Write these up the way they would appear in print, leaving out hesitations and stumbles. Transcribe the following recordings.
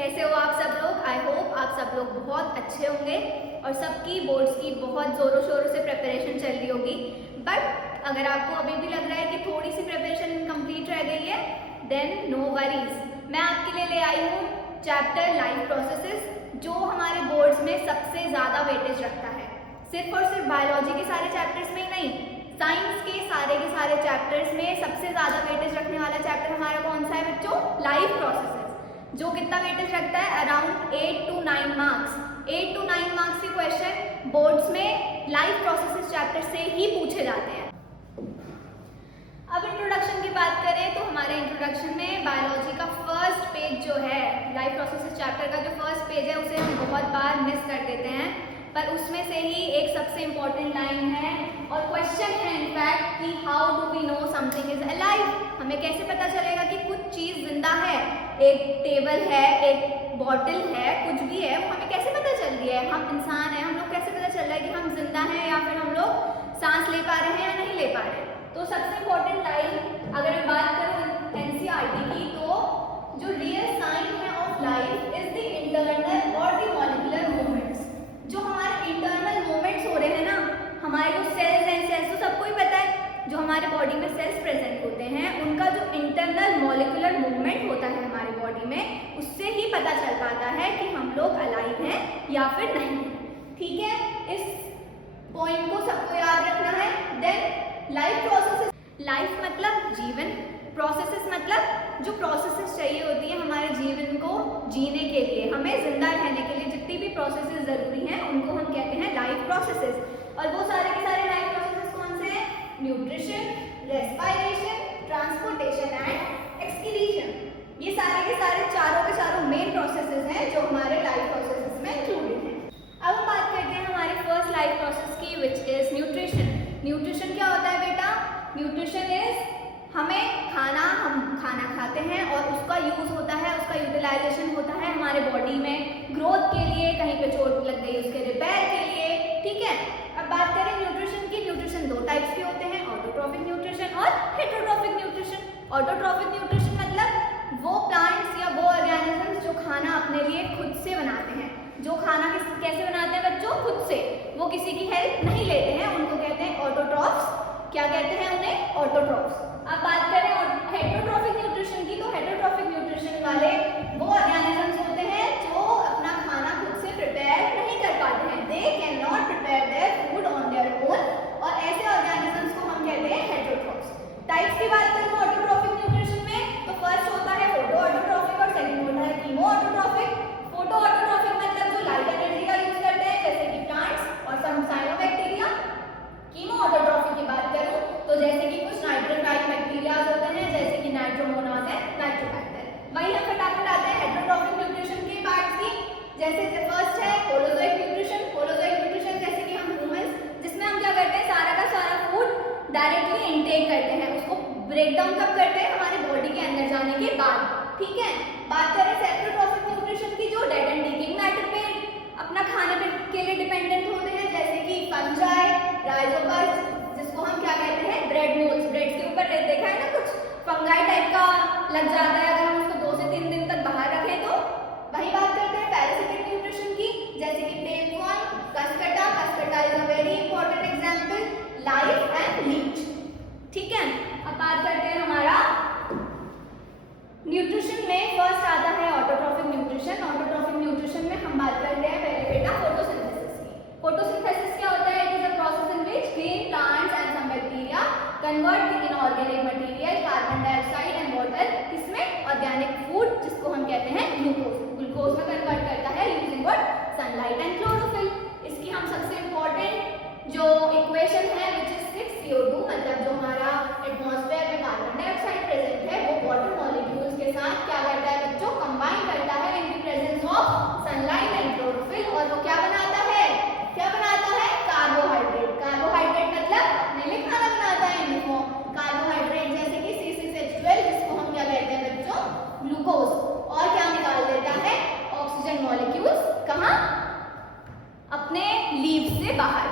कैसे हो आप सब लोग? आई होप आप सब लोग बहुत अच्छे होंगे और सबकी बोर्ड्स की बहुत ज़ोरों शोरों से प्रिपरेशन चल रही होगी। बट अगर आपको अभी भी लग रहा है कि थोड़ी सी प्रिपरेशन इनकम्प्लीट रह गई है, देन नो वरीज, मैं आपके लिए ले आई हूँ चैप्टर लाइफ प्रोसेसेस, जो हमारे बोर्ड्स में सबसे ज़्यादा वेटेज रखता है। सिर्फ और सिर्फ बायोलॉजी के सारे चैप्टर्स में ही नहीं, साइंस के सारे चैप्टर्स में सबसे ज़्यादा वेटेज रखने वाला चैप्टर हमारा कौन सा है बच्चों? लाइफ प्रोसेसेस, जो कितना वेटेज रखता है? Around 8 to 9 marks. 8 to 9 marks के क्वेश्चन बोर्ड्स में लाइफ प्रोसेसेस चैप्टर से ही पूछे जाते हैं। अब इंट्रोडक्शन की बात करें तो हमारे इंट्रोडक्शन में बायोलॉजी का फर्स्ट पेज जो है, लाइफ प्रोसेसेस चैप्टर का जो फर्स्ट पेज है, उसे हम बहुत बार मिस कर देते हैं, पर उसमें से ही एक सबसे इम्पॉर्टेंट लाइन है और क्वेश्चन है इनफैक्ट कि how do we know something is alive. हमें कैसे पता चलेगा कि कुछ चीज़ जिंदा है? एक टेबल है, एक बॉटल है, कुछ भी है, वो हमें कैसे पता चल रही है? हम इंसान हैं, हम लोग कैसे पता चल रहा है कि हम जिंदा हैं या फिर हम लोग सांस ले पा रहे हैं या नहीं ले पा रहे हैं? तो सबसे इम्पोर्टेंट लाइन अगर मैं बात करूँ एनसीईआरटी की, तो जो रियल साइन है of life is the internal और द मॉलिक्यूलर मूवमेंट्स। जो हमारे इंटरनल मूवमेंट्स हो रहे हैं ना, हमारे जो सेल्स हैं, सेल्स तो सबको ही पता है, जो हमारे बॉडी में सेल्स प्रेजेंट होते हैं, उनका जो इंटरनल मॉलिक्यूलर मूवमेंट होता है हमारे बॉडी में, उससे ही पता चल पाता है कि हम लोग अलाइव हैं या फिर नहीं। ठीक है, इस पॉइंट को सबको याद रखना है। देन लाइफ प्रोसेसेस, लाइफ मतलब जीवन, प्रोसेसेस मतलब जो प्रोसेसेस चाहिए होती है हमारे जीवन को जीने के लिए, हमें जिंदा रहने के लिए जितनी भी प्रोसेसेस जरूरी हैं उनको हम कहते हैं लाइफ प्रोसेसेस। और वो सारे के सारे लाइफ प्रोसेसेस कौन से हैं? Nutrition, respiration, transportation and excretion. ये सारे के सारे चारों के चारों मेन प्रोसेसेस हैं जो हमारे लाइफ प्रोसेसेस में इंक्लूडेड हैं। अब हम बात करते हैं हमारे फर्स्ट लाइफ प्रोसेस की, विच इज न्यूट्रिशन। न्यूट्रिशन क्या होता है बेटा? न्यूट्रिशन इज हम खाना खाते हैं और उसका यूज होता है, उसका यूटिलाइजेशन होता है हमारे बॉडी में ग्रोथ के लिए, कहीं पे चोट लग गई उसके रिपेयर के लिए। ठीक है, अब बात करें न्यूट्रिशन की। न्यूट्रिशन दो टाइप्स के होते हैं, ऑटोट्रॉफिक न्यूट्रिशन और हेटेरोट्रॉफिक न्यूट्रिशन। ऑटोट्रॉफिक न्यूट्रिशन मतलब वो प्लांट्स या वो ऑर्गेनिजम्स जो खाना अपने लिए खुद से बनाते हैं। जो खाना कैसे बनाते हैं बच्चों? खुद से, वो किसी की हेल्प नहीं लेते हैं, उनको कहते हैं ऑटोट्रॉफ्स। क्या कहते हैं उन्हें? ऑटोट्रॉफ्स। अब बात करें हेटेरोट्रॉफिक न्यूट्रिशन की, तो हेटेरोट्रॉफिक न्यूट्रिशन वाले वो ऑर्गेनिजम्स होते हैं जो अपना खाना खुद से प्रिपेयर नहीं कर पाते हैं, they can not prepare their food on their own, और ऐसे ऑर्गेनिजम्स को हम कहते हैं हेटेरोट्रॉफ्स। टाइप्स की बात करें ऑटोट्रॉफिक न्यूट्रिशन में, तो फर्स्ट होता है फोटो ऑटोट्रॉफिक और सेकंड होता है कीमो ऑटोट्रॉफिक। फोटो ऑटोट्रॉफिक मतलब जो लाइट एनर्जी का यूज करते हैं, जैसे कि प्लांट्स और सम साइनोबैक्टीरिया। कीमो ऑटोट्रॉफिक की बात करूं तो जैसे कि कुछ नाइट्रोफाइल बैक्टीरियाज होते हैं, जैसे कि नाइट्रोमोनाज है, नाइट्रोबैक्टर। वहीं हम फटाफट आते हैं हेटेरोट्रॉफिक न्यूट्रिशन के पार्ट्स की। जैसे फर्स्ट है होलोजोइक न्यूट्रिशन। होलोजोइक न्यूट्रिशन जैसे कि हम ह्यूमंस, जिसमें हम क्या करते हैं, सारा का सारा फूड डायरेक्टली इनटेक करते हैं, उसको ब्रेक डाउन कब करते हैं? हमारे बॉडी के अंदर जाने के बाद। ठीक है, बात करें सेप्टोट्रॉफिक न्यूट्रिशन की, जो डेड एंड डिकेइंग मैटर पे अपना खाने के लिए डिपेंडेंट होते हैं, जैसे कि फंजाई, राइजोपस, जिसको हम क्या कहते हैं? Bread moles. ब्रेड के ऊपर देखा है ना, कुछ फंगाई टाइप का लग जाता है अगर हम उसको 2 से 3 दिन तक बाहर रखें तो। वही बात करते हैं पैरासिटिक न्यूट्रिशन की, जैसे कि tapeworm, कस्कटा। कस्कटा is a very important example, life and Leach. ठीक है, अब बात करते हैं हमारा न्यूट्रिशन में फर्स्ट आता है ऑटोट्रॉफिक न्यूट्रिशन। ऑटोट्रॉफिक न्यूट्रिशन में हम बात करते हैं पहले बेटा फोटोसिंथेसिस की। फोटोसिंथेसिस क्या होता है? It is a process in which green plants and some bacteria convert the inorganic material carbon dioxide and water, किसमें? ऑर्गेनिक फूड, जिसको हम कहते हैं ग्लूकोज। ग्लूकोज में कन्वर्ट करता है using what? Sunlight and chlorophyll. इसकी हम सबसे इम्पोर्टेंट जो इक्वेशन है विच इज 6CO2, मतलब जो हमारा एटमॉस्फेयर में कार्बन डाइऑक्साइड प्रेजेंट है, वो वाटर मॉलिक्यूल्स के साथ क्या करता है बच्चों? कंबाइन करता है in the presence of sunlight and chlorophyll, और वो क्या बनाता है? क्या बनाता है? कार्बोहाइड्रेट। कार्बोहाइड्रेट मतलब अपने लिए खाना बनाता है इन फॉर्म। कार्बोहाइड्रेट जैसे कि C6H12, जिसको हम क्या कहते हैं बच्चों? ग्लूकोज। और क्या निकाल देता है? Oxygen molecules. कहाँ? अपने लीव्स से बाहर।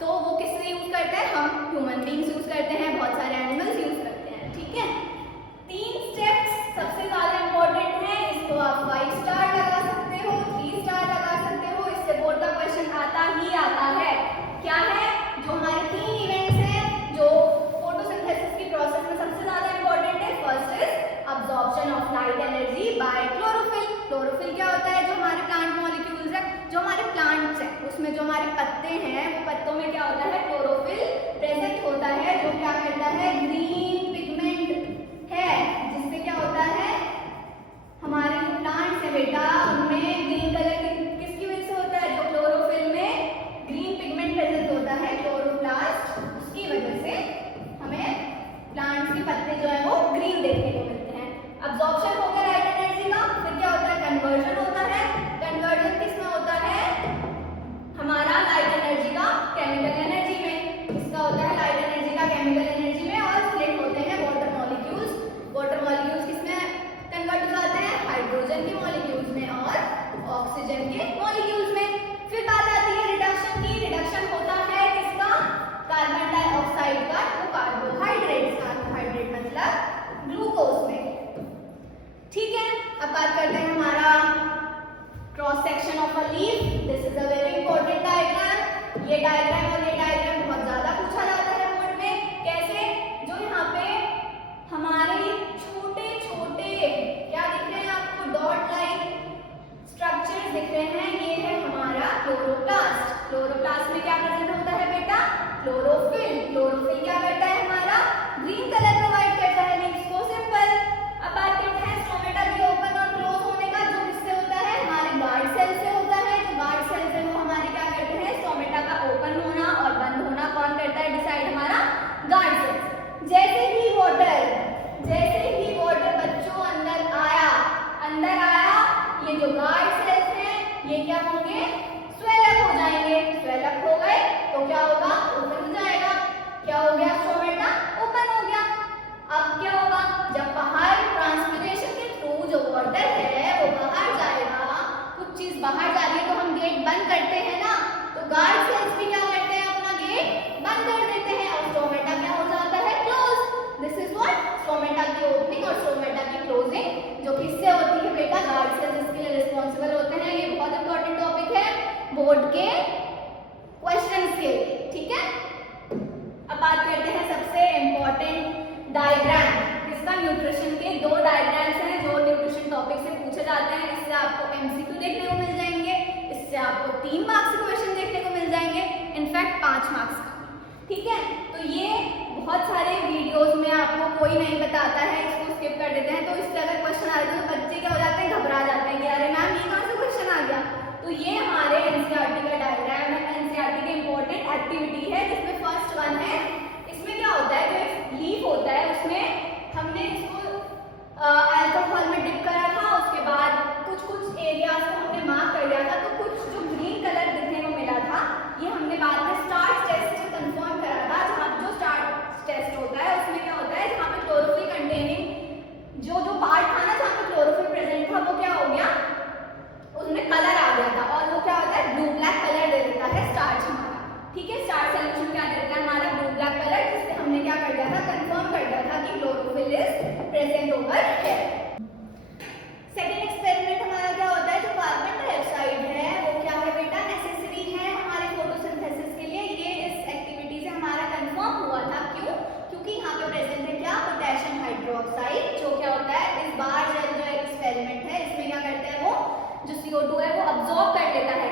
तो वो किससे यूज करते हैं? हम ह्यूमन बींग्स यूज करते हैं, बहुत सारे एनिमल्स यूज करते हैं। ठीक है, 3 स्टेप्स सबसे ज्यादा इंपॉर्टेंट है, इसको आप 5 स्टार लगा प्राइमरीली बाय क्लोरोफिल। क्लोरोफिल क्या होता है? जो हमारे प्लांट मॉलिक्यूल्स है, जो हमारे प्लांट्स हैं, उसमें जो हमारे पत्ते हैं, वो पत्तों में क्या होता है? क्लोरोफिल प्रेजेंट होता है, जो क्या करता है? ग्रीन पिगमेंट है, जिससे क्या होता है? हमारे जो प्लांट्स है बेटा, उनमें ग्रीन कलर किसकी वजह से होता है? जो क्लोरोफिल में ग्रीन पिगमेंट प्रेजेंट होता है, क्लोरोप्लास्ट, उसकी वजह से हमें प्लांट्स के पत्ते जो है वो ग्रीन देखने को मिलते हैं। अब्जॉर्प्शन हो गया लाइट एनर्जी का, फिर क्या होता है? कन्वर्जन होता है। कन्वर्जन किसमें होता है? हमारा लाइट एनर्जी का केमिकल एनर्जी में। किसका होता है? लाइट एनर्जी का केमिकल एनर्जी में। और स्प्लिट होते हैं वाटर मॉलिक्यूल्स। वाटर मॉलिक्यूल्स किसमें कन्वर्ट हो जाते हैं? हाइड्रोजन के मॉलिक्यूल्स में और ऑक्सीजन के मॉलिक्यूल्स में। फिर बात आती है रिडक्शन की। रिडक्शन होता है किसका? कार्बन डाइऑक्साइड का टू कार्बोहाइड्रेट। कार्बोहाइड्रेट मतलब ग्लूकोज में। ठीक है, अब बात करते हैं हमारा cross section of a leaf. This is a very important diagram. ये डायग्राम और ये डायग्राम बहुत ज्यादा पूछा जाता है बोर्ड में। कैसे? जो यहाँ पे हमारे छोटे छोटे क्या दिख रहे हैं आपको? डॉट लाइक स्ट्रक्चर्स दिख रहे हैं, ये है हमारा क्लोरोप्लास्ट। क्लोरोप्लास्ट में क्या प्रेजेंट होता है बेटा? क्लोरोफिल। क्लोरोफिल क्या करता है? हमारा ग्रीन कलर प्रोवाइड करता है लीव्स को। सिंपल। अब बात करते हैं स्टोमेटा के ओपन और क्लोज होने का, जो किससे होता है? हमारे गार्ड सेल से होता है। जो गार्ड सेल्स है वो हमारे क्या करते हैं? स्टोमेटा का ओपन होना और बंद होना कौन करता है? डिसाइड हमारा गार्ड सेल्स। जैसे ही वाटर बच्चों अंदर आया, ये जो गार्ड सेल्स हैं ये क्या होंगे? स्वेलअप हो जाएंगे। स्वेलअप हो गए तो क्या होगा? ओपन हो जाएगा। क्या हो गया? स्टोमेटा ओपन हो गया। अब क्या होगा? जब बाहर ट्रांसपिरेशन के थ्रू जो वाटर है वो बाहर जाएगा, कुछ चीज बाहर जा रही है तो हम गेट बंद करते हैं ना, तो गार्ड सेल्स भी क्या करते हैं? अपना गेट बंद कर देते हैं और स्टोमेटा क्या हो जाता है? Close. This is what? Stomata की ओपनिंग और स्टोमेटा की क्लोजिंग जो किससे होती है बेटा? गार्ड सेल्स इसके लिए रिस्पॉन्सिबल होते हैं। ये बहुत इंपॉर्टेंट टॉपिक है बोर्ड के क्वेश्चंस के लिए। ठीक है, अब बात करते हैं सबसे इंपॉर्टेंट डायग्राम। किसका? न्यूट्रिशन के दो डायग्राम्स हैं जो न्यूट्रिशन टॉपिक से पूछे जाते हैं। इससे आपको एमसीक्यू देखने को मिल जाएंगे, इससे आपको 3 मार्क्स के क्वेश्चन देखने को मिल जाएंगे, इनफैक्ट 5 मार्क्स का। ठीक है, तो ये बहुत सारे वीडियोस में आपको कोई नहीं बताता है, इसको स्किप कर देते हैं। तो इससे अगर क्वेश्चन आ जाए तो बच्चे क्या हो जाते हैं? घबरा जाते हैं कि अरे मैम ये कहाँ से क्वेश्चन आ गया। तो ये हमारे एनसीईआरटी का डायग्राम है, एनसीईआरटी की इंपॉर्टेंट एक्टिविटी है, जिसमें फर्स्ट वन है। इसमें क्या होता है? जो लीफ होता है उसमें हमने इसको अल्कोहल में डिप करा था, उसके बाद कुछ एरियाज को हमने मार्क कर लिया था, तो कुछ जो ग्रीन कलर दिखने को मिला था ये हमने बाद में स्टार्च टेस्ट से कंफर्म करा था। जहाँ जो स्टार्च टेस्ट होता है उसमें क्या होता है? जहाँ पे क्लोरोफिल कंटेनिंग जो पार्ट था ना, जहाँ पे क्लोरोफिल प्रेजेंट था, वो क्या हो गया? उसमें कलर आ गया था और वो क्या होता है? ब्लू ब्लैक कलर दे देता है स्टार्च हमारा। ठीक है, स्टार्च सोल्यूशन क्या देता है? हमारा ब्लू ब्लैक कलर, जिससे हमने क्या कर दिया था? कंफर्म कर दिया था कि chlorophyll is present over here. Second experiment हमारा क्या होता है? जो कार्बन डाइऑक्साइड है वो क्या है बेटा? नेसेसरी है हमारे फोटोसिंथेसिस के लिए। ये इस एक्टिविटी से हमारा कंफर्म हुआ था। क्यों? क्योंकि यहाँ पे प्रेजेंट है क्या? पोटेशियम हाइड्रोक्साइड, जो क्या होता है? इस बार जो एक्सपेरिमेंट है इसमें क्या करता है? वो जो CO2 है वो अब्सॉर्ब कर लेता है।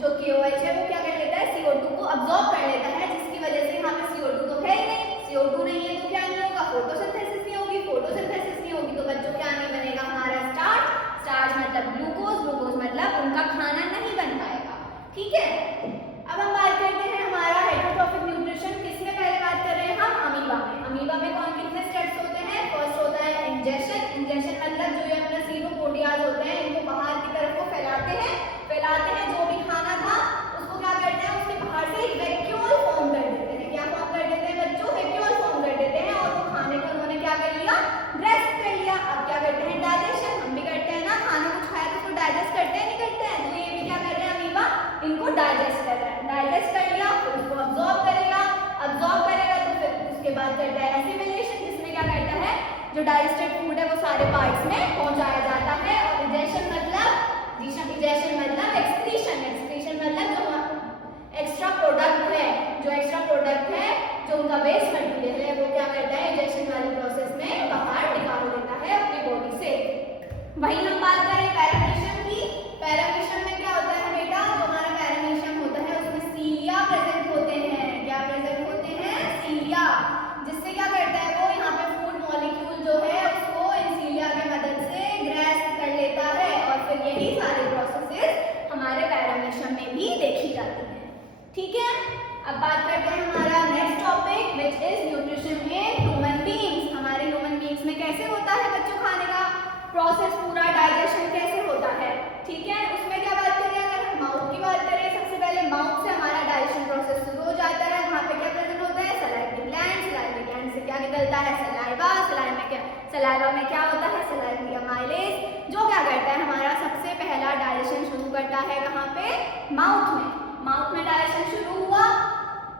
जो KOH है वो क्या कर लेता है? CO2 को अब्सॉर्ब कर लेता है, जिसकी वजह से यहाँ पे CO2 तो है ही नहीं। CO2 नहीं है तो क्या नहीं होगा? फोटोसिंथेसिस नहीं होगी। फोटोसिंथेसिस नहीं होगी तो बच्चों क्या नहीं बनेगा? हमारा स्टार्च। स्टार्च मतलब ग्लूकोज, ग्लूकोज मतलब उनका खाना नहीं बन पाएगा। ठीक है, अब हम बात करते हैं हमारा हेटरोट्रॉफिक न्यूट्रिशन। किसमें पहले बात कर रहे हैं हम? अमीबा में। अमीबा में कौन कितने स्टेप्स होते हैं? फर्स्ट होता है इंजेक्शन। इंजेक्शन मतलब जो ये अपना सीनोपोडियाज होते हैं, इनको बाहर की तरफ को फैलाते हैं। जो भी खाना था उसको क्या करते हैं? उसके बाहर से वैक्यूल फॉर्म कर देते हैं। क्या फॉर्म कर देते हैं बच्चों? वैक्यूल फॉर्म कर देते हैं और वो खाने को उन्होंने क्या कर लिया? ग्रेस्प कर लिया। अब क्या करते हैं? डाइजेशन। हम भी करते हैं ना, खाना कुछ खाया तो उसको डाइजेस्ट करते हैं, नहीं करते हैं? तो ये भी क्या कर रहे हैं? अमीबा इनको डाइजेस्ट कर रहा है। डाइजेस्ट कर लिया फिर उसको अब्सॉर्ब करेगा। अब्सॉर्ब करेगा तो फिर उसके बाद करता है एसिमिलेशन, जिसमें क्या करता है? जो डाइजेस्टेड फूड है वो सारे पार्ट्स में पहुंचाया जाता है। और डाइजेशन मतलब एक्सक्रीशन। एक्सक्रीशन मतलब जो एक्स्ट्रा प्रोडक्ट है, जो उनका वेस्ट मटेरियल है वो क्या करता है? डाइजेशन वाली प्रोसेस में बाहर निकाल देता है अपनी बॉडी से। वहीं हम बात करें पैरामीशियम की। पैरामीशियम में क्या होता है बेटा, जो हमारा पैरामीशियम होता है उसमें सीलिया प्रेजेंट होते हैं। क्या प्रेजेंट होते हैं? सीलिया, जिससे क्या करता है वो यहाँ पे फूड मॉलिक्यूल जो है उसको इन सीलिया की मदद से ग्रेस्प कर लेता है और फिर यही सारे प्रोसेसेस हमारे पैरामीशियम में भी देखी जाती है। ठीक है, अब बात करते हैं हमारा next topic which is nutrition in human beings. हमारे ह्यूमन बीइंग्स में कैसे होता है बच्चों खाने का प्रोसेस, पूरा डाइजेशन कैसे होता है। ठीक है, उसमें क्या बात करें, अगर हम माउथ की बात करें, सबसे पहले माउथ से हमारा डाइजेशन प्रोसेस शुरू हो जाता है। वहाँ पे क्या प्रेजेंट होता है? Salivary gland. सलाइवरी ग्लैंड से क्या निकलता है? सलाइवा। सलाइवा में क्या होता है? सलाइवरी अमाइलेज, जो क्या करता है हमारा सबसे पहला डाइजेशन शुरू करता है कहाँ पे? माउथ में। माउथ में डाइजेशन शुरू हुआ,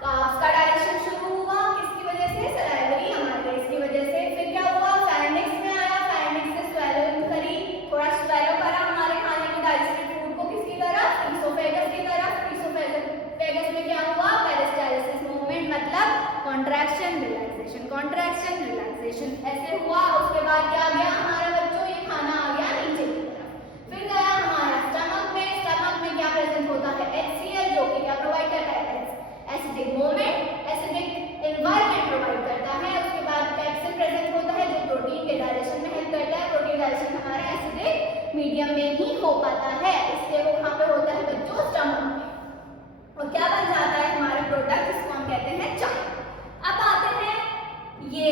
काव्स का डाइजेशन शुरू हुआ, किसकी वजह से? सलाइवरी अमाइलेज की वजह से। फिर क्या हुआ? फायरिंग्स में आया, फायरिंग्स से स्वेलोइंग करी, थोड़ा स्वेलो करा हमारे खाने को, डाइजेस्टेड फूड को किसकी तरफ? इसोफेगस की तरफ। इसोफेगस में क्या हुआ? पेरिस्टालिसिस मूवमेंट, मतलब कॉन्ट्रैक्शन रिलैक्सेशन, कॉन्ट्रैक्शन रिलैक्सेशन, ऐसे हुआ। उसके बाद क्या आ गया हमारा बच्चों? ये खाना आ गया नीचे की तरफ। फिर गया हमारा स्टमक में। स्टमक में क्या प्रेजेंट होता है? HCl, जो कि क्या प्रोवाइड करता है? Acidic movement, acidic environment provide करता है। उसके बाद पेप्सिन प्रेजेंट होता है जो प्रोटीन के डाइजेशन में हेल्प करता है। प्रोटीन डाइजेशन हमारे एसिडिक मीडियम में ही हो पाता है, इसलिए वो कहाँ पे होता है बच्चों? स्टमक में। और क्या बन जाता है हमारा प्रोडक्ट, जिसको हम कहते हैं चाय। अब आते हैं ये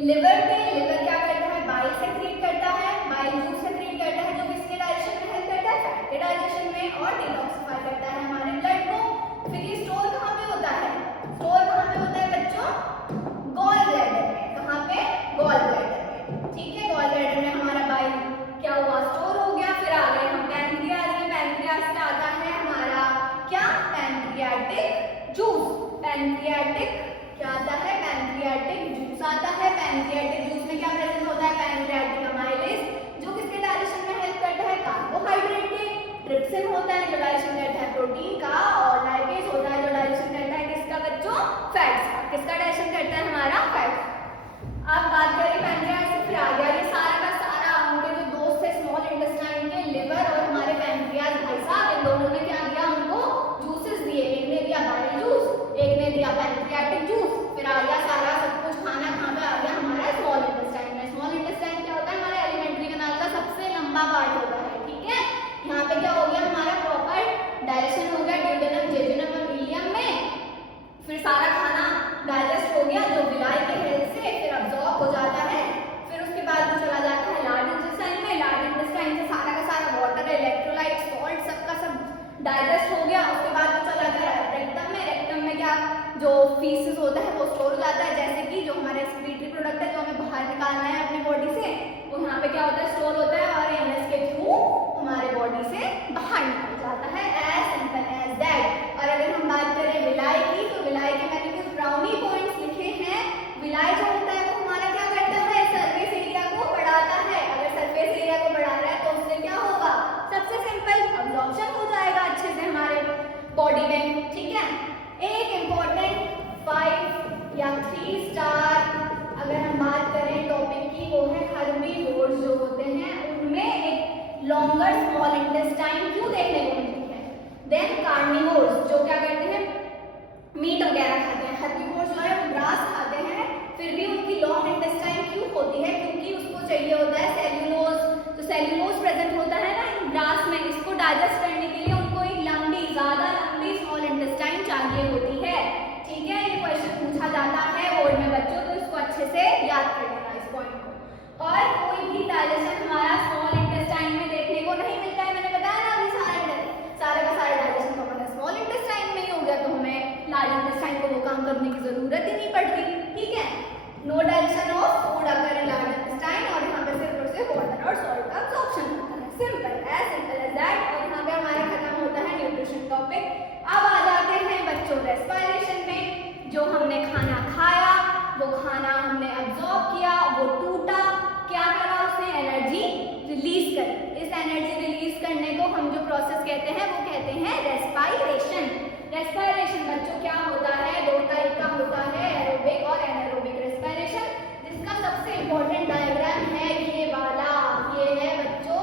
लिवर पे। लिवर क्या करता है? बाइल सेक्रेट करता है, बाइल जूस सेक्रेट करता है, जो किसके डाइजेशन में हेल्प करता है? फैट के डाइजेशन में, और डिटॉक्सिफाई करता है हमारे ब्लड को। फिर ये स्टोर कहाँ पे होता है? स्टोर कहाँ पे होता है बच्चों? गॉल ब्लैडर में। कहाँ पे? गॉल ब्लैडर में। ठीक है, गॉल ब्लैडर में हमारा बाइल क्या हुआ? स्टोर हो गया। फिर आ गए हम पैनक्रियाज में। पैनक्रियाज से आता है हमारा क्या? Pancreatic juice. पैनक्रियाटिक क्या आता है? पैनक्रियाटिक जूस आता है। पैनक्रियाटिक जूस में क्या प्रेजेंट होता है? पैनक्रियाटिक अमाइलेज, जो किसके डाइजेशन में हेल्प करता है? कार्बोहाइड्रेट के। ट्रिप्सिन होता है जो डाइजेशन करता है प्रोटीन का, और लाइपेज होता है जो डाइजेशन करता है किसका बच्चों? फैट्स का। किसका डाइजेशन करता है हमारा? फैट्स। अब बात करें पैनक्रियाज से, फिर आ गया ये सारा का सारा उनके जो दोस्त है स्मॉल इंटेस्टाइन के, लिवर और हमारे पैनक्रियाज भाई साहब, इन दोनों ने क्या दिया? उनको जूसेस दिए। एक ने दिया बाइल जूस, एक ने दिया पैनक्रियाटिक जूस। फिर आ गया सारा सब कुछ खाना कहाँ पे आ गया हमारा? स्मॉल इंटेस्टाइन में। स्मॉल इंटेस्टाइन क्या होता है? हमारे एलिमेंट्री कैनाल का सबसे लंबा पार्ट होता है। ठीक है, यहाँ पे क्या हो गया हमारा? प्रॉपर डाइजेशन हो गया ड्यूडेनम, जेजुनम और इलियम में। फिर सारा खाना डाइजेस्ट हो गया जो विलाई के हेल्प से फिर अब्सॉर्ब हो जाता है। फिर उसके बाद वो चला जाता है लार्ज इंटेस्टाइन में। लार्ज इंटेस्टाइन से सारा का सारा वाटर, इलेक्ट्रोलाइट, सॉल्ट सबका सब डाइजेस्ट हो गया। उसके बाद वो चला गया रेक्टम में। रेक्टम में क्या? जो फीसेस होता है वो स्टोर हो जाता है, जैसे कि जो हमारे एक्सक्रीटरी प्रोडक्ट है जो हमें बाहर निकालना है अपनी बॉडी से, वो यहाँ पे क्या होता है? स्टोर होता है और एनएस के थ्रू हमारे बॉडी से बाहर निकल जाता है। As simple as that. और अगर हम बात करें विलाई की, तो विलाई के मैंने कुछ ब्राउनी पॉइंट्स लिखे हैं। विलाई जो होता है वो हमारा क्या करता है? सरफेस एरिया को बढ़ाता है। अगर सरफेस एरिया को बढ़ा रहा है तो उससे क्या होगा? सबसे सिंपल अब्जॉर्प्शन हो जाएगा अच्छे से हमारे बॉडी में। ठीक है, एक इम्पॉर्टेंट 5 या 3 स्टार अगर हम बात करें टॉपिक की, वो है हर्बीवोर्स जो होते हैं, उनमें एक लॉन्गर स्मॉल इंटेस्टाइन क्यों देखने को मिलती है। देन कार्निवोर्स जो क्या करते हैं? मीट वगैरह खाते हैं। हर्बीवोर्स जो है वो ग्रास खाते हैं, फिर भी उनकी लॉन्ग इंटेस्टाइन क्यों होती है? क्योंकि उसको चाहिए होता है सेल्यूलोज। तो सेल्यूलोज प्रेजेंट होता है ना ग्रास में, इसको डाइजेस्ट करने के लिए उनको एक लंबी, ज्यादा लंबी स्मॉल इंटेस्टाइन चाहिए होती है। ठीक है, ये क्वेश्चन पूछा जाता है बोर्ड में बच्चों, तो इसको अच्छे से याद कर लेना इस पॉइंट को। और कोई भी डाइजेशन हमारा स्मॉल इंटेस्टाइन में देखने को नहीं मिलता है। मैंने बताया ना अभी सारा का सारा डाइजेशन तो हमारा स्मॉल इंटेस्टाइन में ही हो गया, तो हमें लार्ज इंटेस्टाइन को वो काम करने की जरूरत ही नहीं पड़ती। ठीक है, नो डाइजेशन ऑफ फूड अगर इन लार्ज इंटेस्टाइन, और यहाँ पे सिर्फ और सिर्फ वाटर और सॉल्ट का अब्जॉर्प्शन होता है। Simple as that. और यहाँ पे हमारा खत्म होता है न्यूट्रिशन टॉपिक। अब आ जाते हैं बच्चों रेस्पिरेशन में। जो हमने खाना खाया, वो खाना हमने अब्जॉर्ब किया, वो टूटा, क्या करा उसने? एनर्जी रिलीज करी। इस एनर्जी रिलीज करने को हम जो प्रोसेस कहते हैं वो कहते हैं रेस्पिरेशन। रेस्पिरेशन बच्चों क्या होता है? 2 टाइप का होता है, एरोबिक और एनारोबिक रेस्पिरेशन, जिसका सबसे इंपॉर्टेंट डायग्राम है ये वाला। ये है बच्चों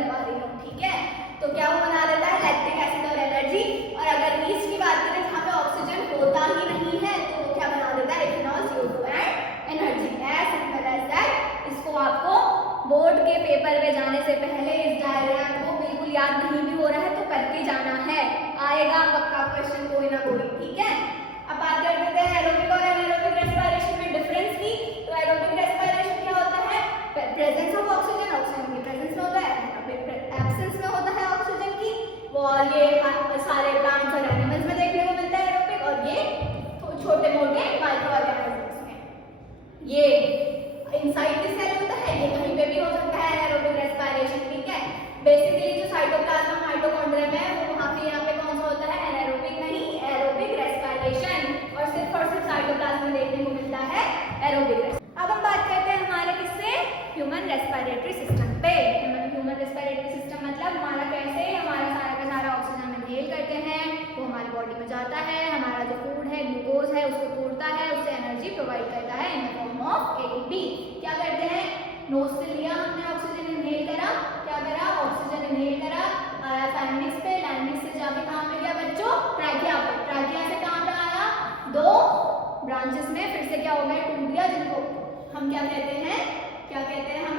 करवा रही हूँ, ठीक है। तो क्या वो बना देता है लैक्टिक एसिड और एनर्जी। और अगर ईस्ट की बात करें जहाँ पे ऑक्सीजन होता ही नहीं है तो वो क्या बना देता है ethanol, CO2 and energy. As simple as that. इसको आपको बोर्ड के पेपर में जाने से पहले इस डायग्राम को बिल्कुल याद नहीं भी हो रहा है तो करके जाना है, आएगा पक्का क्वेश्चन कोई ना कोई, ठीक है। अब बात कर लेते हैं एरोबिक और एनारोबिक रेस्पिरेशन में डिफरेंस की। तो एरोबिक रेस्पिरेशन क्या होता है, प्रेजेंस ऑफ ऑक्सीजन, ऑक्सीजन की प्रेजेंस में होता है, एब्सेंस में होता है ऑक्सीजन की। वो ये सारे प्लांट्स और एनिमल्स में देखने को मिलता है एरोबिक, और ये छोटे मोटे माइक्रो ऑर्गेनिजम्स में। ये इनसाइड द सेल होता है, ये कहीं पे भी हो सकता है एरोबिक रेस्पिरेशन, ठीक है। बेसिकली जो साइटोप्लाज्म माइटोकॉन्ड्रिया में वो वहां पे यहाँ पे कौन सा होता है एनारोबिक नहीं एरोबिक रेस्पिरेशन, और सिर्फ साइटोप्लाज्म में देखने को मिलता है एरोबिक। अब हम बात करते हैं हमारे किससे, ह्यूमन रेस्पिरेटरी सिस्टम पे। ह्यूमन रेस्पिरेटरी सिस्टम मतलब हमारा कैसे हमारा सारा का सारा ऑक्सीजन इनहेल करते हैं, वो हमारी बॉडी में जाता है, हमारा जो फूड है ग्लूकोज है उसको तोड़ता है, उससे एनर्जी प्रोवाइड करता है in the form of ATP। क्या करते हैं, नोज से लिया हमने ऑक्सीजन इनहेल करा, क्या करा ऑक्सीजन इनहेल करा, आया फैरिंक्स पे, लैरिंक्स से जाके कहाँ पे गया बच्चों, ट्रैकिया पे, ट्रैकिया से कहाँ पे आया, दो ब्रांचेस में फिर से क्या हो गया टूट गया, जिनको हम क्या कहते हैं, क्या कहते हैं हम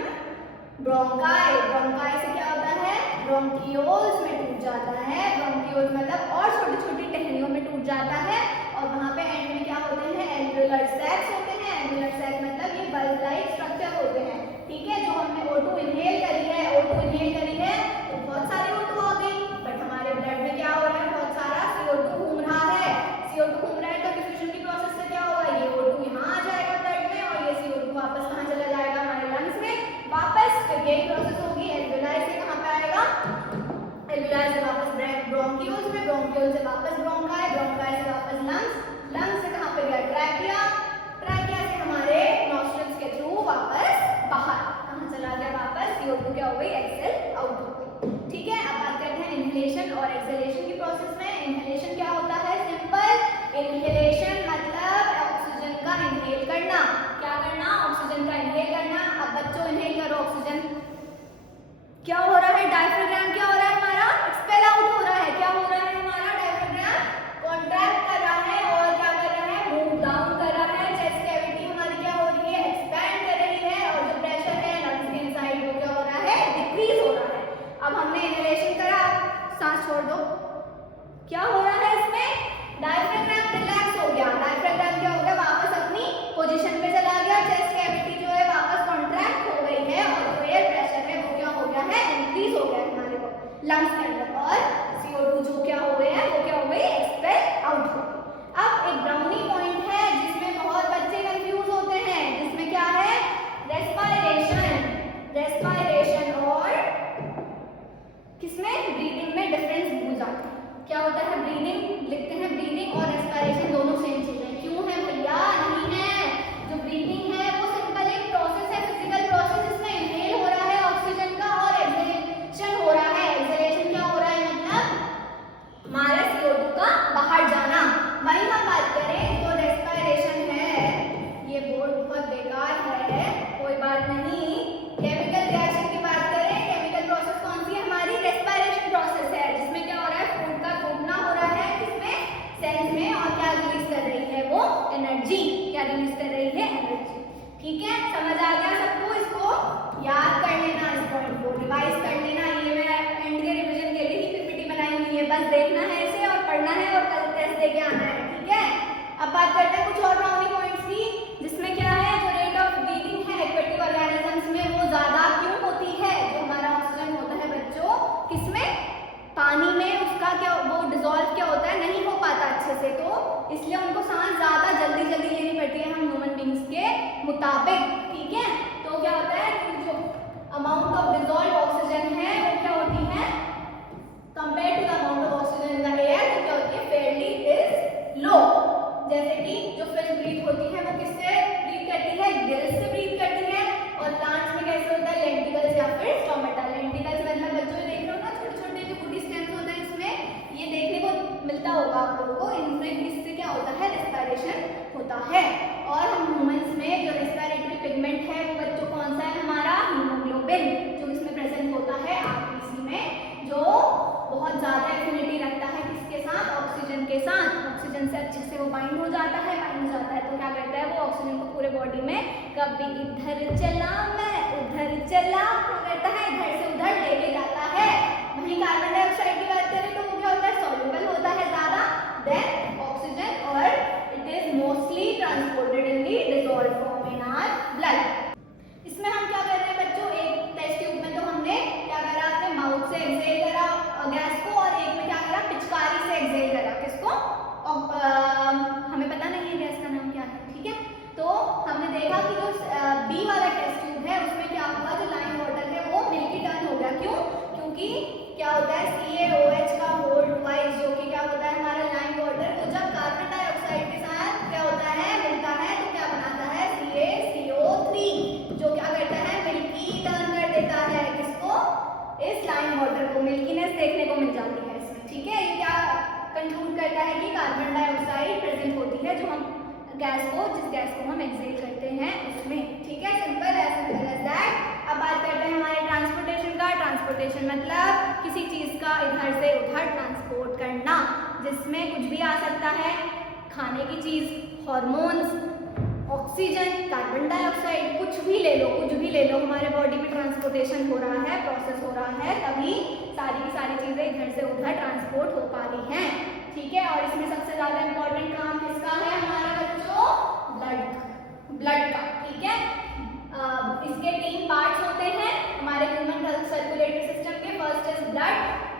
ब्रोंकाई। ब्रोंकाई से क्या होता है ब्रोंकियोल्स में टूट जाता है, ब्रोंकियोल्स मतलब और छोटी छोटी टहनियों में टूट जाता है, और वहां पे एंड में क्या होते हैं एल्वियोलर सैक्स होते हैं। एल्वियोलर सैक्स मतलब ये बल्ब लाइक स्ट्रक्चर होते हैं, ठीक है। जो हमने O2 इनहेल करी है, O2 इनहेल करी है तो बहुत सारी O2 आ गई, बट हमारे ब्लड में क्या हो रहा है बहुत सारा CO2 घूम रहा है, CO2 घूम रहा है तो डिफ्यूजन की प्रोसेस से क्या होगा ये O2 यहाँ आ जाएगा ब्लड में, और ये CO2 वापस कहाँ चला जाएगा हमारे लंग्स में वापस, फिर यही प्रोसेस होगी एल्वियोलाई से कहाँ पे आएगा, एल्वियोलाई से वापस ब्रोंकियोल्स में, ब्रोंकियोल से वापस ब्रोंकाई, ब्रोंकाई से वापस लंग्स, लंग्स से कहाँ पे गया ट्रैकिया, ट्रैकिया से हमारे नॉस्ट्रल्स के थ्रू वापस बाहर, कहाँ चला गया वापस CO2 क्या हो गई एक्सेल आउट हो गई, ठीक है। अब बात करते हैं इनहेलेशन और एक्सहेलेशन की प्रोसेस में। इनहेलेशन क्या होता है, सिंपल इनहेलेशन मतलब ऑक्सीजन का इनहेल करना, क्या करना ऑक्सीजन का इनहेल करना। अब बच्चों इनहेल करो ऑक्सीजन, क्या हो रहा है डायफ्राम क्या हो रहा है हमारा एक्सपेल आउट हो रहा है, क्या हो रहा है हमारा डायफ्राम कॉन्ट्रैक्ट कर रहा है और क्या कर रहा है मूव डाउन कर रहा है, चेस्ट कैविटी हमारी क्या हो रही है एक्सपैंड कर रही है, और जो प्रेशर है लंग्स के इनसाइड वो क्या हो रहा है डिक्रीज हो रहा है। अब हमने इनहेलेशन करा, सांस छोड़ दो, क्या हो रहा है इसमें डायफ्राम रिलैक्स हो गया, डायफ्राम क्या हो गया वापस अपनी पोजीशन पे चला गया, चेस्ट कैविटी जो है वापस कॉन्ट्रैक्ट हो गई है, और जो एयर प्रेशर है वो क्या हो गया है इंक्रीज हो गया हमारे को लंग्स के अंदर, और CO2 जो क्या हो गए हैं वो क्या हो गई एक्सपेल आउट हो गई। अब एक ब्राउनी पॉइंट है जिसमें बहुत बच्चे कंफ्यूज होते हैं, जिसमें क्या है रेस्पिरेशन, रेस्पिरेशन और किसमें ब्रीदिंग में डिफरेंस भूल जाते हैं। क्या होता है ब्रीदिंग लिखते हैं, ब्रीदिंग और रेस्पिरेशन दोनों सेम चीज है, क्यों है भैया नहीं है। जो ब्रीदिंग है वो सिंपल एक प्रोसेस है, फिजिकल प्रोसेस, जिसमें इनहेल हो रहा है ऑक्सीजन का और एक्सहेलेशन हो रहा है। एक्सहेलेशन क्या हो रहा है मतलब हमारा CO2 का बाहर जाना। वहीं हम बात करें तो रेस्पिरेशन है, ये बोर्ड बहुत बेकार है कोई बात नहीं। केमिकल रिएक्शन की बात करें, केमिकल प्रोसेस कौन सी है हमारी रेस्पिरेशन प्रोसेस है, जिसमें क्या हो रहा है फूड का टूटना हो रहा है किसमें सेल्स में, और क्या रिलीज कर रही है वो एनर्जी, क्या रिलीज कर रही है एनर्जी, ठीक है। समझ आ गया सबको, इसको याद कर लेना, इस पॉइंट को रिवाइज कर लेना, ये मैं एंड के रिवीजन के लिए ही PPT बनाई हुई है, बस देखना है इसे और पढ़ना है और कल टेस्ट देके आना है, ठीक है। अब बात करते हैं कुछ और ब्राउनी पॉइंट्स की, जिसमें क्या है जो रेट ऑफ ब्रीदिंग है एक्वेटिक ऑर्गेनिजम्स में वो ज्यादा क्यों होती है, जो हमारा ऑक्सीजन होता है बच्चों किसमें पानी में, उसका क्या वो डिसॉल्व क्या होता है नहीं हो पाता अच्छे से, तो इसलिए उनको सांस ज्यादा जल्दी जल्दी लेनी पड़ती है हम ह्यूमन बींग्स के मुताबिक, ठीक है। तो क्या होता है कि जो अमाउंट ऑफ डिसॉल्व ऑक्सीजन है वो क्या होती है compare to the amount of oxygen in the air, तो क्या होती है फेयरली इज लो। जैसे कि जो फिश ब्रीथ होती है वो किससे ब्रीथ करती है गिल्स से ब्रीथ करती है, और प्लांट्स में कैसे होता है लेंटिकल्स या फिर स्टोमेटा। लेंटिकल्स मतलब बच्चों देख रहे हो ना छोटे छोटे जो बूटी स्टेम्स होते हैं इसमें ये देखने को मिलता होगा आप लोगों को, इनमें इससे क्या होता है रेस्पिरेशन होता है। और हम ह्यूमंस में जो रेस्पिरेटरी पिगमेंट है वो बच्चों कौन सा है हमारा हीमोग्लोबिन, जो इसमें प्रेजेंट होता है वो क्या करता है, वो ऑक्सीजन को पूरे बॉडी में कभी इधर चला मैं उधर चला क्या करता है, इधर से उधर लेके जाता है। वहीं कार्बन डाइऑक्साइड की बात करें तो वो क्या होता है, सॉल्युबल होता है ज़्यादा देन ऑक्सीजन और it is mostly transported in the dissolved form in our blood. इसमें हम क्या कर रहे हैं बच्चों, एक टेस्ट ट्यूब में तो हमने क्या करा, अपने माउथ से एक्सहेल करा गैस को, और एक में क्या करा, पिचकारी से एक्सहेल करा किसको, हमें पता नहीं है गैस का नाम क्या है, ठीक है। तो हमने देखा कि जो बी वाला टेस्ट ट्यूब है उसमें क्या हुआ, जो लाइम वाटर है वो मिल्की टर्न हो गया। क्यों? क्योंकि क्या होता है CaOH का होल ट्वाइस जो कि क्या होता है हमारा लाइम वाटर, वो जब कार्बन डाइऑक्साइड के साथ क्या होता है, मिलता है तो क्या बनाता है CaCO3, जो क्या करता है, मिल्की टर्न कर देता है किसको, इस लाइम वाटर को, मिल्कीनेस देखने को मिल जाती है इसमें, ठीक है। ये क्या कंक्लूड करता है कि कार्बन डाइऑक्साइड प्रेजेंट होती है जो हम गैस को, जिस गैस को हम एक्सहेल करते हैं उसमें, ठीक है। Simple as that. अब बात करते हैं हमारे ट्रांसपोर्टेशन का। ट्रांसपोर्टेशन मतलब किसी चीज़ का इधर से उधर ट्रांसपोर्ट करना, जिसमें कुछ भी आ सकता है, खाने की चीज़, हार्मोन्स, ऑक्सीजन, कार्बन डाइऑक्साइड, कुछ भी ले लो, कुछ भी ले लो, हमारे बॉडी में ट्रांसपोर्टेशन हो रहा है, प्रोसेस हो रहा है, तभी सारी की सारी चीज़ें इधर से उधर ट्रांसपोर्ट हो पा रही हैं, ठीक है। और इसमें सबसे ज़्यादा इंपॉर्टेंट काम किसका है हमारा बच्चों, ब्लड का, ठीक है। इसके 3 पार्ट्स होते हैं हमारे ह्यूमन सर्कुलेटरी सिस्टम के। First is blood,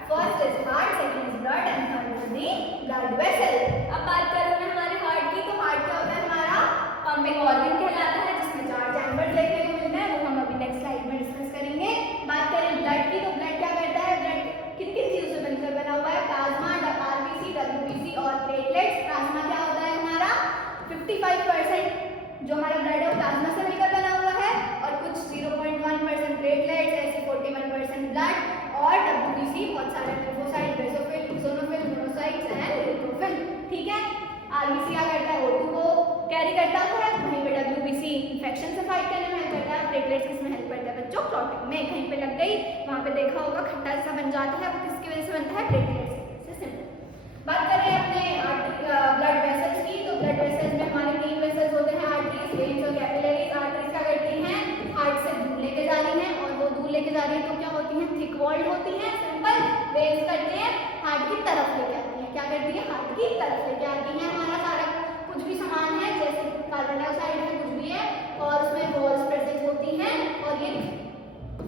first is heart, second is blood and third is the blood vessel. अब बात करें हमारे हार्ट की, तो हार्ट क्या होता है हमारा पंपिंग ऑर्गन कहलाता है, जिसमें 4 चैम्बर्स देखने को मिलते हैं, वो हम अभी नेक्स्ट स्लाइड में डिस्कस करेंगे। बात करें ब्लड की, तो ब्लड क्या करता है, ब्लड किन किन चीजों से बनकर बना हुआ है, प्लाज्मा, RBC, WBC और प्लेटलेट्स। प्लाज्मा क्या होता है हमारा, 55% जो हमारा ब्लड है वो प्लाज्मा से मिलकर बना हुआ है, और कुछ 0.1% प्लेटलेट्स, ऐसे 41% ब्लड, और WBC बहुत सारे lymphocyte, basophil, eosinophil, monocytes and neutrophil, ठीक है। RBC क्या करता है, O2 को कैरी करता है, वहीं पे WBC इन्फेक्शन से फाइट करने में हेल्प करता है, प्लेटलेट्स किसमें हेल्प करता है बच्चों, क्लॉटिंग में। कहीं पे लग गई, वहाँ पे देखा होगा खट्टा जैसा बन जाता है, वो किसकी वजह से बनता है, प्लेटलेट्स से, सिंपल। बात करें अपने ब्लड वेसल्स की, तो ब्लड वेसल्स में हमारे 3 वेसल्स होते हैं, आर्टरीज, वेन्स और कैपिलरीज। आर्टरीज क्या करती हैं, हार्ट से दूध लेके जा रही हैं, और वो दूध लेके जा रही है तो क्या होती हैं, थिक वॉल्ड होती हैं, सिंपल। वेन्स करते हैं, हार्ट की तरफ लेके आती हैं, क्या करती है, हार्ट की तरफ लेके आती हैं हमारा सारा कुछ भी सामान है, जैसे कार्बन डाइऑक्साइड है, कुछ भी है, और उसमें वॉल्स प्रेजेंट होती हैं, और ये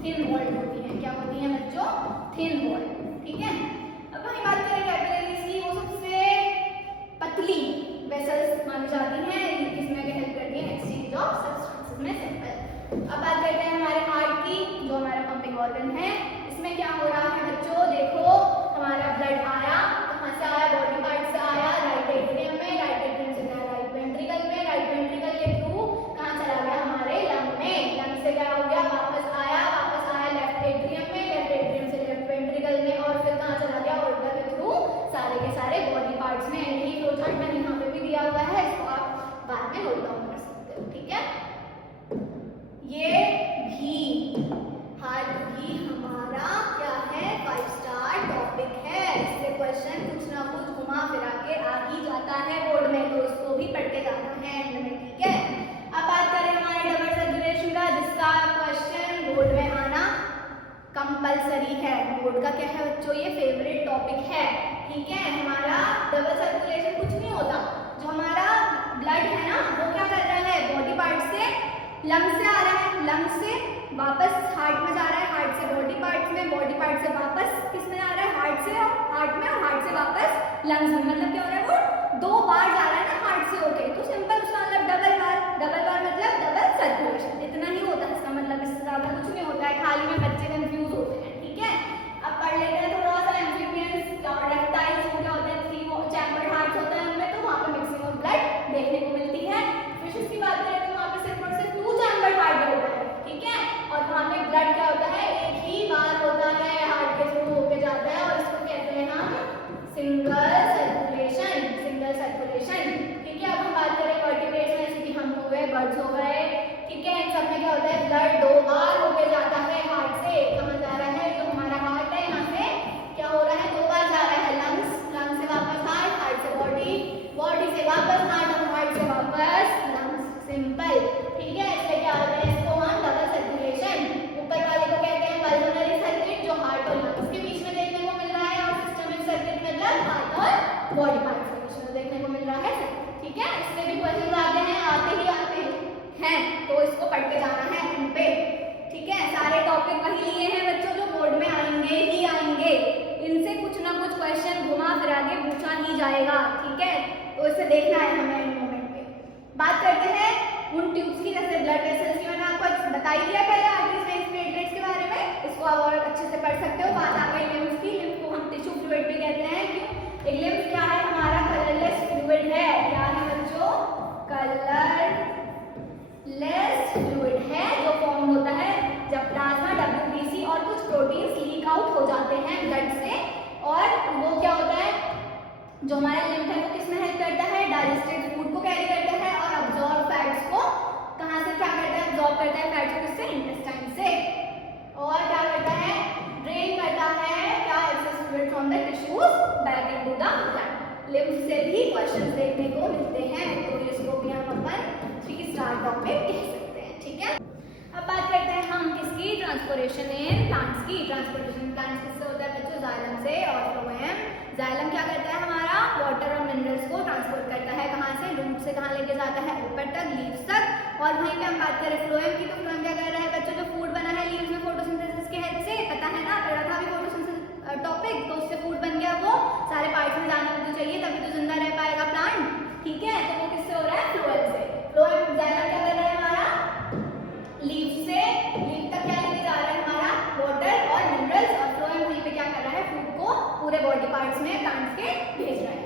थिन वॉल्ड होती हैं, क्या होती हैं बच्चों, थिन वॉल्ड, ठीक है। अब वही बात करें कैपिलरीज की, वो सबसे पतली वेसल्स मानी जाती हैं, इसमें हेल्प करती है एक्सचेंज ऑफ सब्सटेंसेस में, सिंपल। अब बात करते हैं हमारे हार्ट की, जो हमारा पंपिंग ऑर्गन है। इसमें क्या हो रहा है बच्चों, देखो हमारा ब्लड आया, कहाँ से आया, बॉडी पार्ट से आया, राइट एट्रियम में, राइट एट्रियम से गया राइट वेंट्रिकल में, राइट वेंट्रिकल के थ्रू कहाँ चला गया, हमारे लंग में, लंग से क्या हो गया, वापस आया लेफ्ट एट्रियम में, लेफ्ट एट्रियम से लेफ्ट वेंट्रिकल में, और फिर कहाँ चला गया, ऑर्गन के थ्रू सारे के सारे बॉडी पार्ट्स में। यही फ्लो चार्ट मैंने यहाँ पे भी दिया हुआ है, इसको आप बाद में नोट डाउन कर सकते हो, ठीक है। ये भी हार्ट भी हमारा क्या है, 5 स्टार टॉपिक है, इससे क्वेश्चन कुछ ना कुछ घुमा फिरा के आ ही जाता है बोर्ड में, तो इसको भी पढ़ते जाना है एंड में, ठीक है। अब बात करें हमारे डबल सर्कुलेशन का, जिसका क्वेश्चन बोर्ड में आना कंपलसरी है। बोर्ड का क्या है बच्चों, ये फेवरेट टॉपिक है, ठीक है। हमारा डबल सर्कुलेशन कुछ नहीं होता, जो हमारा ब्लड है ना वो क्या कर रहा है, बॉडी पार्ट से लंग से आ रहा है, लंग से वापस हार्ट में जा रहा है, हार्ट से बॉडी पार्ट में, बॉडी पार्ट से वापस किस में आ रहा है, हार्ट से हार्ट में, और हार्ट से वापस लंग्स में। मतलब क्या हो रहा है, वो 2 बार जा रहा है ना हार्ट से होके, तो सिंपल उसका मतलब डबल बार मतलब डबल सर्कुलेशन, इतना ही होता है इसका मतलब, इससे ज्यादा कुछ नहीं होता है, खाली में बच्चे कंफ्यूज होते हैं, ठीक है। अब पढ़ लेते हैं थोड़ा सा एम्फीबियंस और रेप्टाइल्स को, क्या होता है, 3 चैम्बर हार्ट होता है उनमें, तो वहाँ पे मिक्सिंग ऑफ ब्लड देखने को मिलती है। फिशेस की बात करें तो वहाँ पे सिर्फ और सिर्फ 2 चैम्बर हार्ट होता है, ठीक है, और वहाँ पे ब्लड क्या होता है, एक ही बार होता है, हार्ट के थ्रू होके जाता है, और इसको कहते हैं हम सिंगल सर्कुलेशन, ठीक है। अब हम बात करें क्वेश्चन आते हैं, आते हैं तो इसको पढ़ के जाना है इन पे, ठीक है। सारे टॉपिक वही लिए हैं बच्चों जो बोर्ड में आएंगे ही आएंगे, इनसे कुछ ना कुछ क्वेश्चन घुमा फिरा के पूछा ही जाएगा, ठीक है। तो इसे देखना है हमें इन मोमेंट पे। बात करते हैं उन ट्यूब्स की, जैसे ब्लड वेसल्स की मैंने आपको बता ही दिया पहले आर्टरीज वेन्स प्लेटलेट्स के बारे में, इसको आप और अच्छे से पढ़ सकते हो। बात आ गई लिम्फ की, लिम्फ को हम टिश्यू फ्लूइड भी कहते हैं। क्यों? एक लिम्फ क्या है हमारा? कलरलेस फ्लूइड है। क्या है बच्चों? कलरलेस फ्लूइड है, जो फॉर्म होता है जब प्लाज्मा, WBC और कुछ प्रोटीन्स लीक आउट हो जाते हैं ब्लड से, और वो क्या होता है, जो हमारा लिम्फ है वो किसमें हेल्प करता है? डाइजेस्टेड फूड को कैरी करता है, और अब्जॉर्ब फैट्स को कहाँ से क्या करता है? अब्जॉर्ब करता है फैट्स को, किससे? इंटेस्टाइन से। और क्या करता है? ड्रेन करता है क्या? Access fluid from the tissues back into the blood. Lymph से भी क्वेश्चंस देखने को मिलते हैं, तो इसको भी हम अपन 3 स्टार टॉपिक कह सकते हैं, ठीक है। अब बात करते हैं हम किसकी? ट्रांसपोर्टेशन इन प्लांट्स की। ट्रांसपोर्टेशन प्लांट्स किससे होता है बच्चों? जाइलम से और फ्लोएम। जाइलम क्या करता है हमारा? वाटर और मिनरल्स को ट्रांसपोर्ट करता है, कहाँ से? रूट से कहाँ लेके जाता है? ऊपर तक, लीव्स तक। और वहीं पे हम बात करें फ्लोएम की, तो फ्लोएम क्या कर रहा है बच्चों? जो फूड बना है लीव्स में फोटोसिंथेसिस के हेल्प से, पता है ना, पढ़ा था अभी फोटोसिंथेसिस टॉपिक, तो उससे फूड बन गया, वो सारे पार्ट्स में जाना भी तो चाहिए, तभी तो जिंदा रह पाएगा प्लांट, ठीक है। तो वो किससे हो रहा है? फ्लोएम से। फ्लोएम जाइलम क्या कर रहा है हमारा? लीव से लीव तक क्या लेके जा रहा है हमारा? वाटर और मिनरल्स, और फ्लोएम वहीं पे क्या कर रहा है? फूड को पूरे बॉडी पार्ट्स में प्लांट्स के भेज रहा है।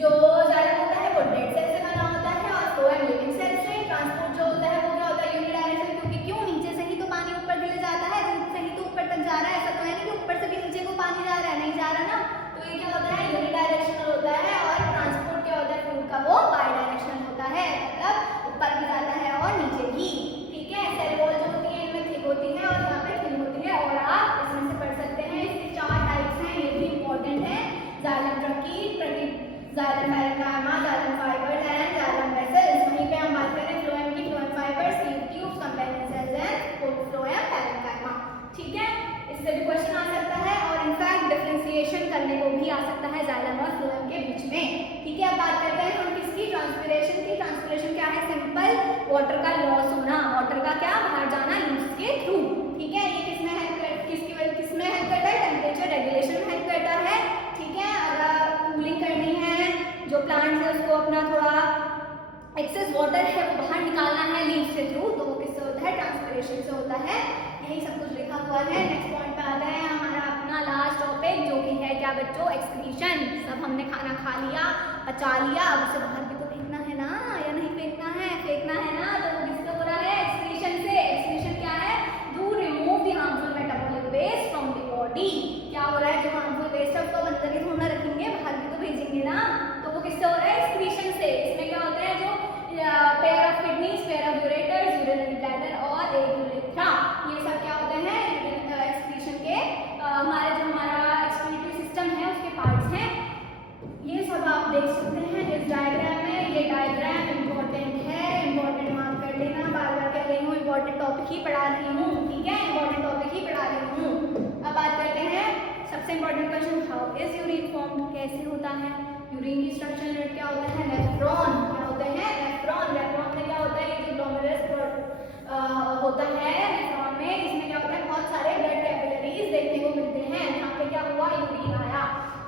जो जाइलम होता है वो डेड सेल से बना होता है, और फ्लोएम लिविंग सेल से। ट्रांसपोर्ट जो होता है वो क्या होता है? यूनिडायरेक्शनल, क्योंकि क्यों? नीचे से ही तो पानी ऊपर के लिए जाता है, रूट से ही तो ऊपर तक जा रहा है, ऐसा तो है नहीं कि ऊपर से भी नीचे को पानी जा रहा है, नहीं जा रहा ना। तो ये क्या होता है? यूनिडायरेक्शनल होता है। और ट्रांसपोर्ट क्या होता है फूड का? वो बायडायरेक्शनल होता है, मतलब ऊपर भी जाता है और नीचे भी, ठीक है। सेल वॉल जो होती है इनमें थिक होती है और यहाँ पे थिन होती है, और आप इसमें से पढ़ सकते हैं। इसके 4 टाइप्स हैं, ये भी इंपॉर्टेंट है। जाइलम ट्रकी, xylem parenchyma, xylem fibres and xylem vessels. वहीं पे हम बात करें फ्लोएम की, phloem fibres, leaf tubes, companion cells and phloem parenchyma, ठीक है। इससे भी क्वेश्चन आ सकता है, और इनफैक्ट डिफरेंशिएशन करने को भी आ सकता है जाइलम और फ्लोएम के बीच में, ठीक है। अब बात करते हैं हम किसकी? ट्रांसपिरेशन की। ट्रांसपिरेशन क्या है? सिंपल वाटर का लॉस होना, वाटर का क्या? बाहर जाना लीव्स के थ्रू, ठीक है। ये किसमें हेल्प करता है? टेम्परेचर रेगुलेशन में हेल्प करता है, ठीक है। अगर कूलिंग करनी है, जो प्लांट्स है उसको अपना थोड़ा एक्सेस वाटर है वो बाहर निकालना है लीव्स के थ्रू, तो वो किससे होता है? ट्रांसपिरेशन से होता है। यही सब कुछ लिखा हुआ है। नेक्स्ट पॉइंट पे आता है हमारा अपना लास्ट टॉपिक, जो कि है क्या बच्चों? एक्सक्रीशन। सब हमने खाना खा लिया, पचा लिया, अब उसे बाहर भी तो फेंकना है ना, या नहीं फेंकना है? फेंकना है ना, तो वो किससे हो रहा है? एक्सक्रीशन से। एक्सक्रीशन क्या है? To remove the harmful metabolic waste from the body. क्या हो रहा है? जो हार्मफुल वेस्ट है उसको अंदर ही थोड़ा रखेंगे, बाहर भी तो भेजेंगे ना, तो वो किससे हो रहा है? एक्सक्रीशन से। इसमें क्या होता है? जो pair of kidneys, pair of ureters, urinary bladder और एक यूरेथ्रा, ये सब क्या होते हैं? एक्सक्रीशन के हमारे जो हमारा एक्सक्रीटरी सिस्टम है उसके पार्ट्स हैं। ये सब आप देख सकते हैं इस डायग्राम में। ये डायग्राम इंपॉर्टेंट है, इंपॉर्टेंट मार्क कर लेना। बार बार कह रही हूँ इंपॉर्टेंट टॉपिक ही पढ़ा रही हूँ, ठीक है, इंपॉर्टेंट टॉपिक ही पढ़ा रही हूँ। अब बात करते हैं सबसे important question, how is urine form? कैसे होता है यूरिन की? स्ट्रक्चर यूनिट क्या होता है? नेफ्रॉन। क्या होते हैं? नेफ्रॉन। नेफ्रॉन में क्या होता है? ये जो ग्लोमेरुलस होता है नेफ्रॉन में, इसमें क्या होता है? बहुत सारे ब्लड कैपिलरीज देखने को मिलते हैं। यहाँ पे क्या हुआ? यूरिन आया।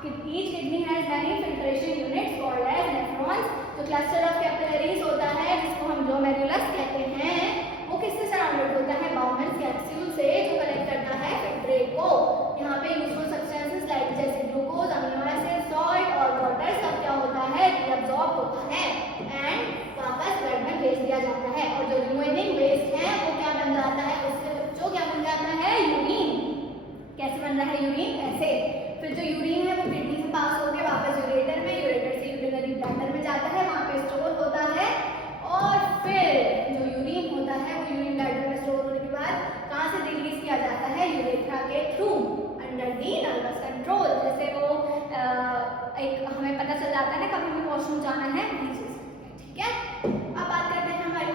Each kidney has many filtration units called as nephrons. तो क्लस्टर ऑफ कैपिलरीज होता है जिसको हम ग्लोमेरुलस कहते हैं, वो किससे सराउंडेड होता है? बाउमेंस कैप्सूल से, जो कलेक्ट करता है फिल्ट्रेट को। यहाँ पे यूजफुल सब्सटेंसेस लाइक जैसे ग्लूकोज, अमीनो एसिड, सॉल्ट और वाटर सब क्या होता है? रीअब्सॉर्ब होता है एंड वापस ब्लड में भेज दिया जाता है। और जो रिमेनिंग वेस्ट है वो क्या बन जाता है? उससे बच्चों क्या बन जाता है? यूरिन। कैसे बन रहा है यूरिन? ऐसे। फिर जो यूरिन है वो किडनी से पास होकर वापस यूरेटर में, यूरेटर से यूरिनरी ब्लैडर में जाता है, वहाँ पे स्टोर होता है। और फिर जो यूरिन होता है वो यूरिन ब्लैडर में स्टोर होने के बाद कहाँ से रिलीज किया जाता है? यूरेथ्रा के through, under the nervous control. जैसे वो एक हमें पता चल जाता है ना कभी भी वॉशरूम जाना है, ठीक है। अब बात करते हैं हमारे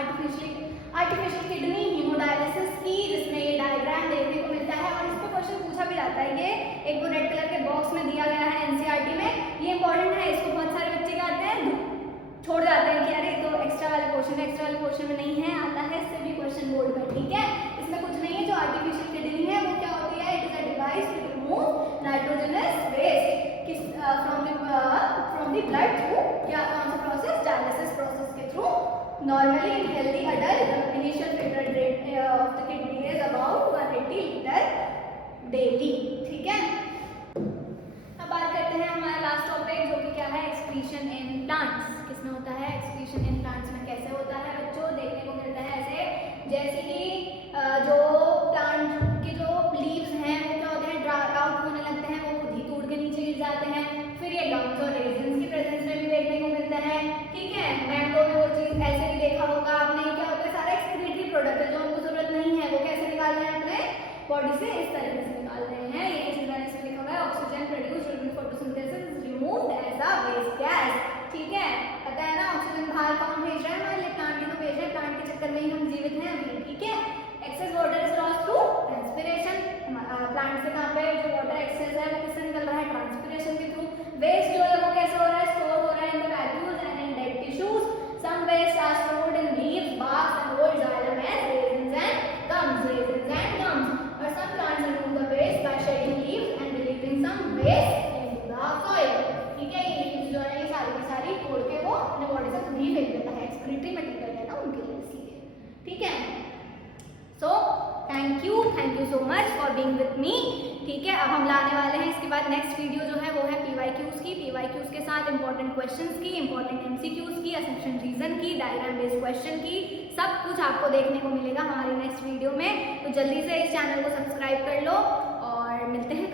आर्टिफिशियल किडनी हीमोडायलिसिस की, जिसमें ये डायग्राम देखने को मिलता है और इस पर क्वेश्चन पूछा भी जाता है। ये एक वो रेड कलर के बॉक्स में दिया गया है एनसीईआरटी में, ये इंपॉर्टेंट है, इसको बहुत सारे बच्चे क्या आते हैं छोड़ जाते हैं कि अरे तो एक्स्ट्रा वाले पोर्शन में नहीं है, आता है इससे भी क्वेश्चन बोर्ड में, ठीक है। इसमें कुछ नहीं है, जो आर्टिफिशियल किडनी है वो क्या होती है, it is a device to remove nitrogenous waste from the blood through, क्या कौन सा प्रोसेस, डायलिसिस प्रोसेस के through. Normally in healthy adult initial filter rate of the kidney is about 180 litre daily, ठीक है। अब बात करते हैं हमारा लास्ट टॉपिक, जो कि क्या है, एक्सक्रीशन इन प्लांट्स। किसमें होता है एक्सक्रीशन इन प्लांट्स में, कैसे होता है बच्चों, देखने को मिलता है ऐसे, जैसे कि जो प्लांट के जो लीव्स हैं वो क्या होते हैं, ड्राई आउट होने लगते हैं, वो खुद ही टूट के नीचे गिर जाते हैं। फिर ये गम्स और रेजिन्स की प्रेजेंस में भी देखने को मिलता है, ठीक है। मैंगो में वो चीज़ ऐसे भी देखा होगा आपने, क्या होता है, सारा एक्सक्रीटरी प्रोडक्ट है जो हमको जरूरत नहीं है, वो कैसे निकाल रहे हैं अपने बॉडी से, इस तरीके से निकाल रहे हैं। ये इस तरह से लिखा हुआ है, oxygen produce during photosynthesis is removed as a waste gas, ठीक है। पता है ना, ऑक्सीजन बाहर कौन भेज रहा है, हमारे लिए प्लांट ही तो भेज रहे हैं, प्लांट के चक्कर में ही हम जीवित हैं अभी, ठीक है। Excess water is lost through transpiration, plant से कहाँ पे जो वाटर एक्सेस है वो किससे निकल रहा है, ट्रांसपिरेशन के थ्रू। वेस्ट जो है वो कैसे हो रहा है, स्टोर हो रहा है in the vacuoles and in dead tissues. Some waste are stored in leaves, barks and old xylem as raisins and gums, or some plants remove the waste by shedding leaves and releasing some waste into the soil, ठीक है। ये leaves जो है ये सारी की सारी तोड़ के वो अपने बॉडी से खुद ही फेंक देता है, एक्सक्रीटरी मटेरियल है ना उनके लिए, इसलिए, ठीक है। So thank you so much for being with me, ठीक है। अब हम लाने वाले हैं इसके बाद नेक्स्ट वीडियो जो है वो है PYQs की, PYQs के साथ इंपॉर्टेंट क्वेश्चंस की, इंपॉर्टेंट MCQs की, असम्पशन रीजन की, डायग्राम बेस्ड क्वेश्चन की, सब कुछ आपको देखने को मिलेगा हमारी नेक्स्ट वीडियो में। तो जल्दी से इस चैनल को सब्सक्राइब कर लो और मिलते हैं